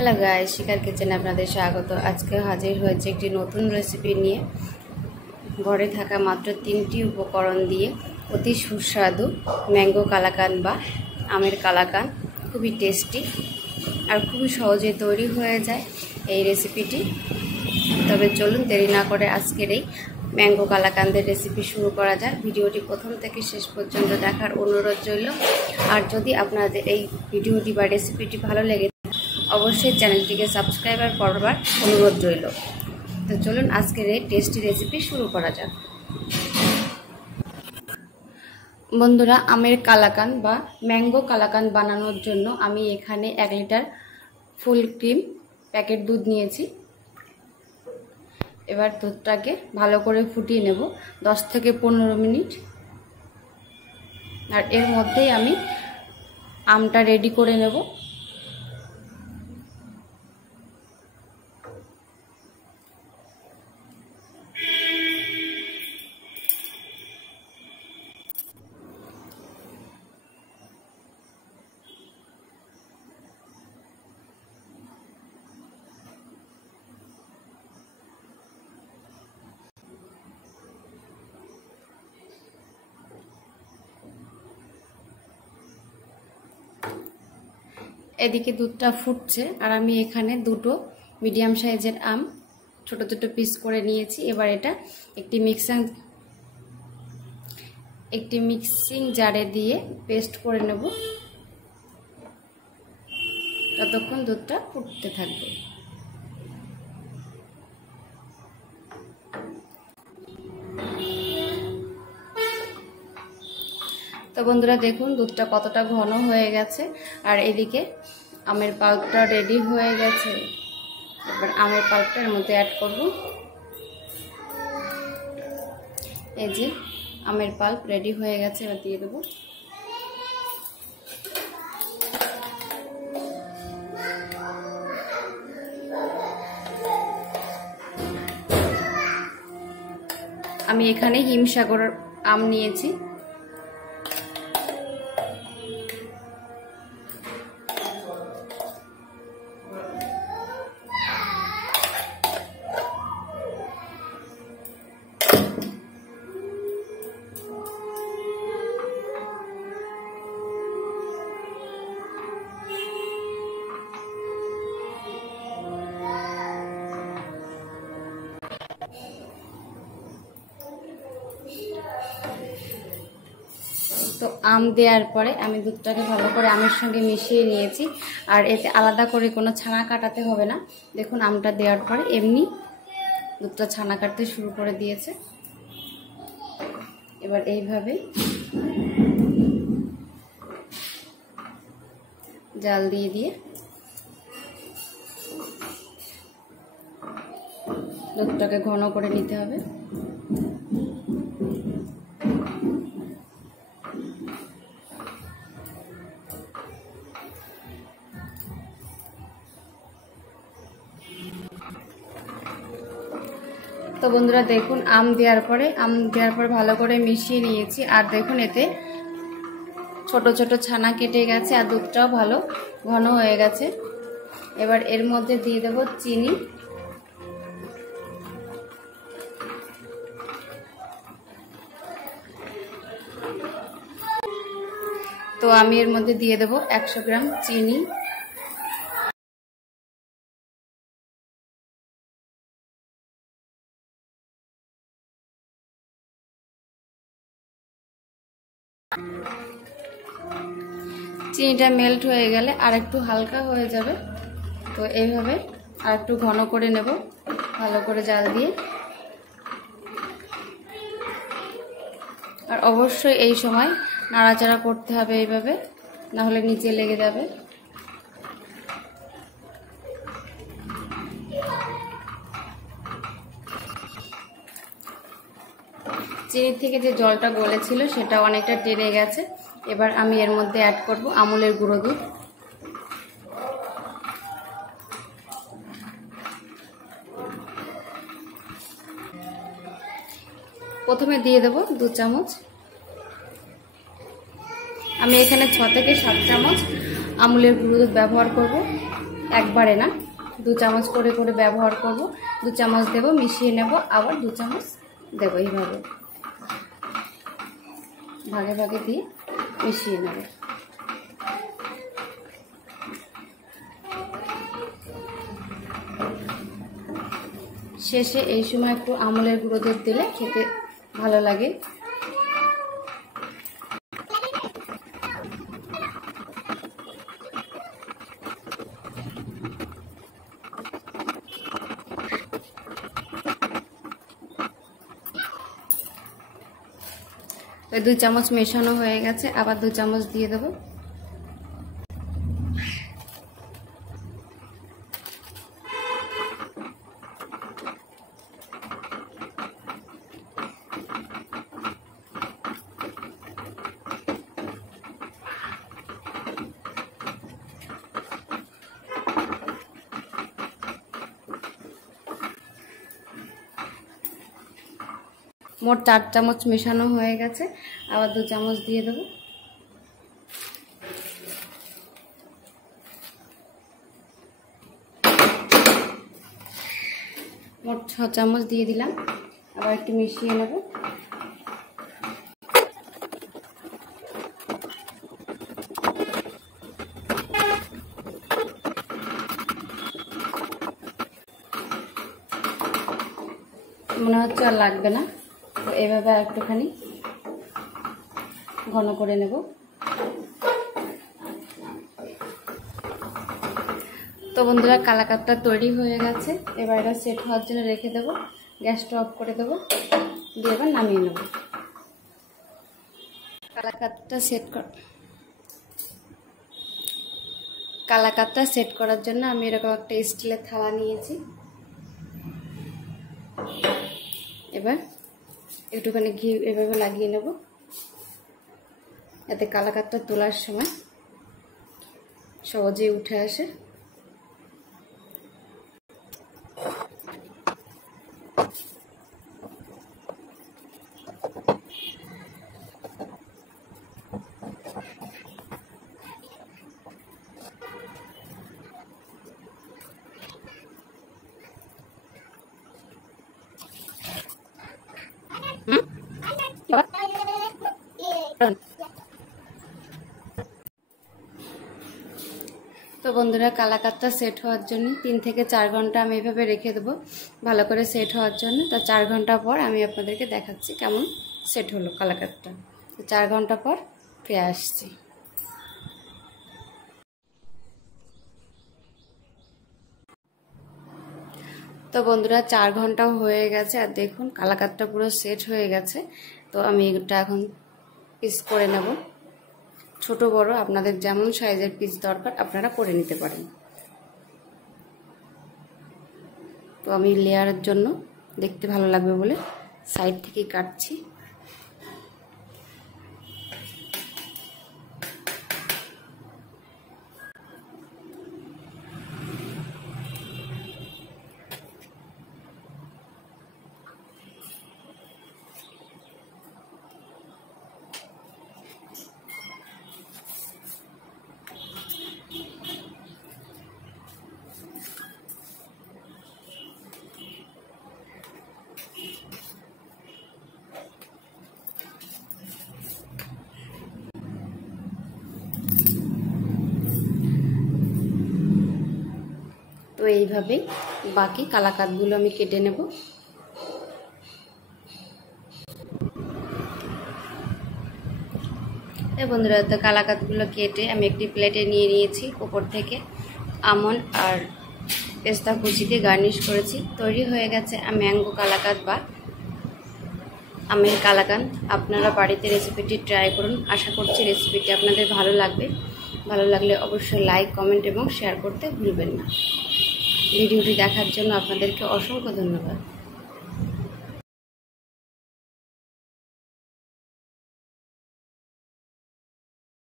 Hello guys, শিখার কিচেনে আপনাদের স্বাগত। আজকে হাজির হয়েছে একটি নতুন রেসিপি নিয়ে। ঘরে থাকা মাত্র 3টি উপকরণ দিয়ে অতি সুস্বাদু ম্যাঙ্গো কালাকান বা আমের কালাকান, খুবই টেস্টি আর খুবই সহজে তৈরি হয়ে যায় এই রেসিপিটি। তবে চলুন দেরি না করে আজকের এই ম্যাঙ্গো কালাকান্দের রেসিপি শুরু করা যাক। ভিডিওটি প্রথম থেকে শেষ পর্যন্ত দেখার অনুরোধ রইল। আর যদি আপনাদের এই ভিডিওটি বা রেসিপিটি ভালো লেগে অবশ্যই চ্যানেলটিকে সাবস্ক্রাইব করবার অনুরোধ রইল। তো চলুন আজকের এই টেস্টি রেসিপি শুরু করা যাক। বন্ধুরা, আমের কালাকান বা ম্যাঙ্গো কালাকান বানানোর জন্য আমি এখানে 1 লিটার ফুল ক্রিম প্যাকেট দুধ নিয়েছি। এবার দুধটাকে ভালো করে ফুটিয়ে নেব 10 থেকে 15 মিনিট। আর এর মধ্যেই আমি আমটা রেডি করে নেব। এদিকে দুধটা ফুটছে আর আমি এখানে 2টো মিডিয়াম সাইজের আম ছোট ছোট পিস করে নিয়েছি। এবার এটা একটি মিক্সিং জারে দিয়ে পেস্ট করে নেব, ততক্ষণ দুধটা ফুটতে থাকবে। তো বন্ধুরা দেখুন দুধটা কতটা ঘন হয়ে গেছে। আর এদিকে আমের পাল্পটা রেডি হয়ে গেছে। এবার আমের পাল্পটা এর মধ্যে অ্যাড করব। এই যে আমের পাল্প রেডি হয়ে গেছে, এবার দিয়ে দেব। আমি এখানে হিমসাগর আম নিয়েছি। তো আম দেওয়ার পরে আমি দুধটাকে ভালো করে আমের সঙ্গে মিশিয়ে নিয়েছি। আর এতে আলাদা করে কোনো ছানা কাটাতে হবে না। দেখুন আমটা দেওয়ার পরে এমনি দুধটা ছানা কাটতে শুরু করে দিয়েছে। এবার এইভাবে জাল দিয়ে দিয়ে দুধটাকে ঘন করে নিতে হবে। তো বন্ধুরা দেখুন আম দেওয়ার পরে ভালো করে মিশিয়ে নিয়েছি। আর দেখুন এতে ছোট ছোট ছানা কেটে গেছে আর দুধটাও ভালো ঘন হয়ে গেছে। এবার এর মধ্যে দিয়ে দেব চিনি। তো আমি এর মধ্যে দিয়ে দেব 100 গ্রাম চিনি। চিনিটা মেল্ট হয়ে গেলে আর একটু হালকা হয়ে যাবে। তো এইভাবে আর একটু ঘন করে নেব ভালো করে জাল দিয়ে। আর অবশ্যই এই সময় নাড়াচাড়া করতে হবে এইভাবে, না হলে নিচে লেগে যাবে। চিনির থেকে যে জলটা গলেছিল সেটা অনেকটা টেনে গেছে। এবার আমি এর মধ্যে অ্যাড করব আমুলের গুঁড়ো দুধ। প্রথমে দিয়ে দেব 2 চামচ। আমি এখানে 6 থেকে 7 চামচ আমুলের গুঁড়ো দুধ ব্যবহার করব। একবারে না, 2 চামচ করে করে ব্যবহার করব। 2 চামচ দেব, মিশিয়ে নেব, আবার 2 চামচ দেব, এইভাবে ভাগে ভাগে দিয়ে মিশিয়ে নেব। শেষে এই সময় একটু আমলের গুঁড়ো দুধ দিলে খেতে ভালো লাগে। তো 2 চামচ মেশানো হয়ে গেছে, আবার 2 চামচ দিয়ে দেব। মোট 4 চামচ মেশানো হয়ে গেছে, আবার 2 চামচ দিয়ে দেব। মোট 6 চামচ দিয়ে দিলাম, আবার একটু মিশিয়ে নেব। মনে হচ্ছে আর লাগবে না, তো এভাবে একটুখানি ঘন করে নেব। তো বন্ধুরা, কালাকাতটা তৈরি হয়ে গেছে। এবার এটা সেট হওয়ার জন্য রেখে দেব, গ্যাসটা অফ করে দেব, দিয়ে এবার নামিয়ে নেব। কালাকাতটা সেট করার জন্য আমি এরকম একটা স্টিলের থালা নিয়েছি। এবার একটুখানি ঘি এভাবে লাগিয়ে নেব, যাতে কালাকাতটা তোলার সময় সহজেই উঠে আসে। তো বন্ধুরা, কালাকাতটা সেট হওয়ার জন্য 3 থেকে 4 ঘন্টা আমি এভাবে রেখে দেবো ভালো করে সেট হওয়ার জন্য। তা 4 ঘন্টা পর আমি আপনাদেরকে দেখাচ্ছি কেমন সেট হলো কালাকাতটা। তো 4 ঘন্টা পর ফিরে আসছি। তো বন্ধুরা, 4 ঘন্টাও হয়ে গেছে, আর দেখুন কালাকাতটা পুরো সেট হয়ে গেছে। তো আমি এটা এখন পিস করে নেব। ছোট বড় আপনাদের যেমন সাইজের পিস দরকার আপনারা করে নিতে পারেন। তো আমি লেয়ারের জন্য দেখতে ভালো লাগবে বলে সাইড থেকে কাটছি। তো এইভাবে বাকি কালাকাতগুলো আমি কেটে নেব। বন্ধুরা, তো কালাকাতগুলো কেটে আমি একটি প্লেটে নিয়ে নিয়েছি। উপর থেকে আমন্ড আর পেস্তা কুচি দিয়ে গার্নিশ করেছি। তৈরি হয়ে গেছে ম্যাঙ্গো কালাকাত বা আমের কালাকান। আপনারা বাড়িতে রেসিপিটি ট্রাই করুন। আশা করছি রেসিপিটি আপনাদের ভালো লাগবে। ভালো লাগলে অবশ্যই লাইক, কমেন্ট এবং শেয়ার করতে ভুলবেন না। ভিডিওটি দেখার জন্য আপনাদেরকে অসংখ্য ধন্যবাদ।